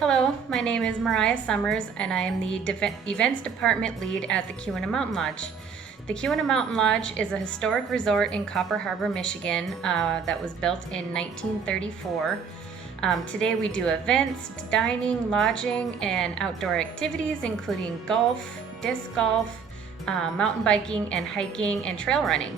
Hello, my name is Mariah Summers and I am the Events Department Lead at the Keweenaw Mountain Lodge. The Keweenaw Mountain Lodge is a historic resort in Copper Harbor, Michigan that was built in 1934. Today we do events, dining, lodging, and outdoor activities including golf, disc golf, mountain biking and hiking and trail running.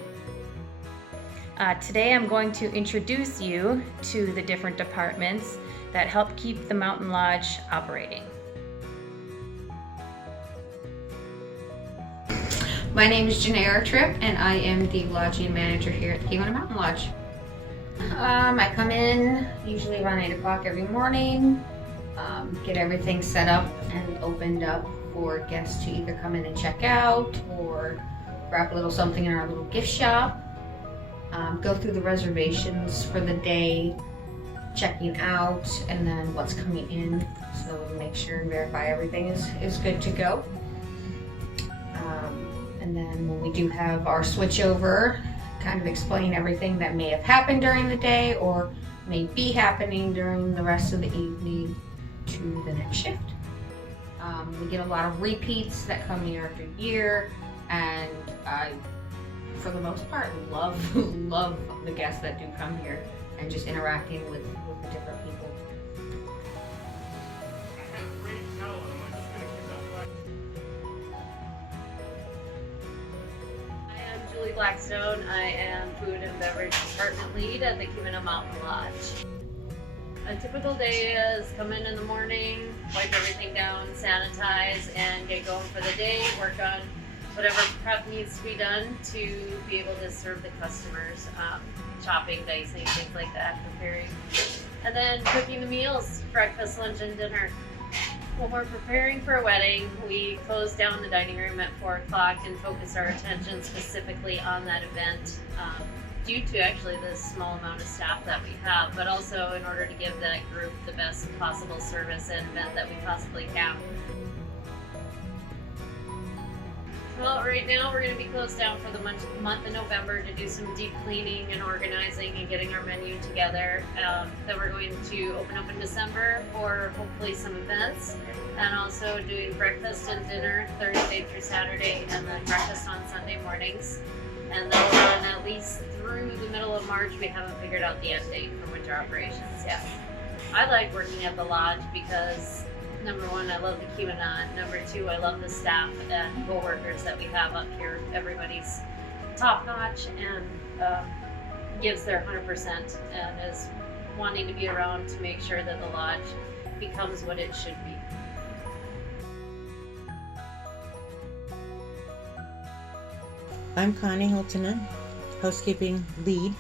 Today I'm going to introduce you to the different departments that help keep the Mountain Lodge operating. My name is Janae Tripp and I am the lodging manager here at Keweenaw Mountain Lodge. I come in usually around 8 o'clock every morning, get everything set up and opened up for guests to either come in and check out or grab a little something in our little gift shop. Go through the reservations for the day, checking out, and then what's coming in, so make sure and verify everything is good to go. And then when we do have our switchover, kind of explain everything that may have happened during the day or may be happening during the rest of the evening to the next shift. We get a lot of repeats that come year after year, and I, for the most part, love the guests that do come here and just interacting with the different people. I am Julie Blackstone. I am Food and Beverage Department Lead at the Keweenaw Mountain Lodge. A typical day is come in the morning, wipe everything down, sanitize, and get going for the day, work on whatever prep needs to be done to be able to serve the customers, chopping, dicing, things like that, preparing. And then cooking the meals, breakfast, lunch, and dinner. When we're preparing for a wedding, we close down the dining room at 4 o'clock and focus our attention specifically on that event, due to actually the small amount of staff that we have, but also in order to give that group the best possible service and event that we possibly can. Well, right now we're going to be closed down for the month of November to do some deep cleaning and organizing and getting our menu together. Then we're going to open up in December for hopefully some events, and also doing breakfast and dinner Thursday through Saturday, and then breakfast on Sunday mornings. And then run at least through the middle of March. We haven't figured out the end date for winter operations yet. I like working at the lodge because number one, I love the Keweenaw. Number two, I love the staff and co-workers that we have up here. Everybody's top notch and gives their 100% and is wanting to be around to make sure that the lodge becomes what it should be. I'm Connie Hiltonen, Housekeeping Lead.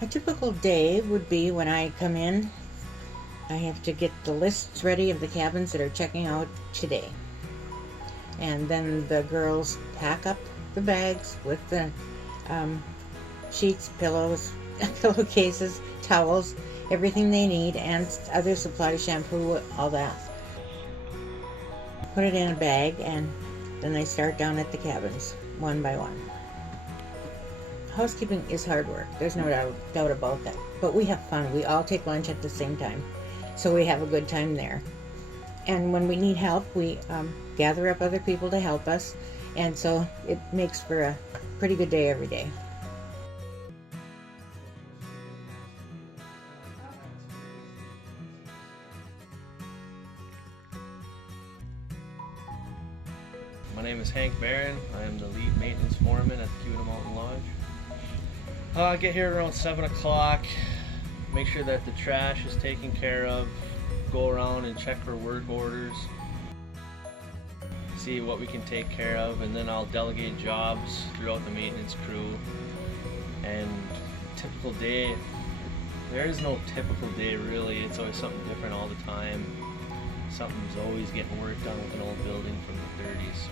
A typical day would be when I come in, I have to get the lists ready of the cabins that are checking out today. And then the girls pack up the bags with the sheets, pillows, pillowcases, towels, everything they need, and other supplies, shampoo, all that. Put it in a bag, and then they start down at the cabins, one by one. Housekeeping is hard work. There's no doubt about that. But we have fun. We all take lunch at the same time, so we have a good time there. And when we need help, we gather up other people to help us, and so it makes for a pretty good day every day. My name is Hank Barron. I am the lead maintenance foreman at the Keweenaw Mountain Lodge. I get here around 7 o'clock, make sure that the trash is taken care of, go around and check for work orders, see what we can take care of, and then I'll delegate jobs throughout the maintenance crew. And typical day, there is no typical day really. It's always something different all the time. Something's always getting worked on with an old building from the 30s.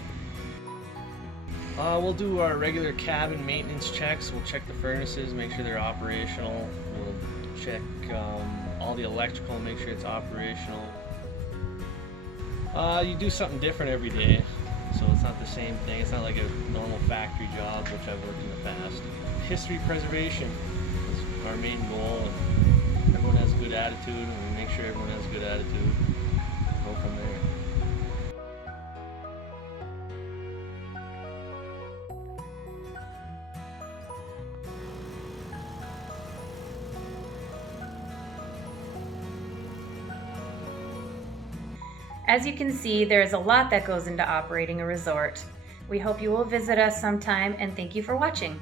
We'll do our regular cabin maintenance checks. We'll check the furnaces, make sure they're operational. We'll check all the electrical, make sure it's operational. You do something different every day, so it's not the same thing. It's not like a normal factory job, which I've worked in the past. History preservation is our main goal. And everyone has a good attitude, and we make sure everyone has a good attitude. Go from there. As you can see, there is a lot that goes into operating a resort. We hope you will visit us sometime, and thank you for watching.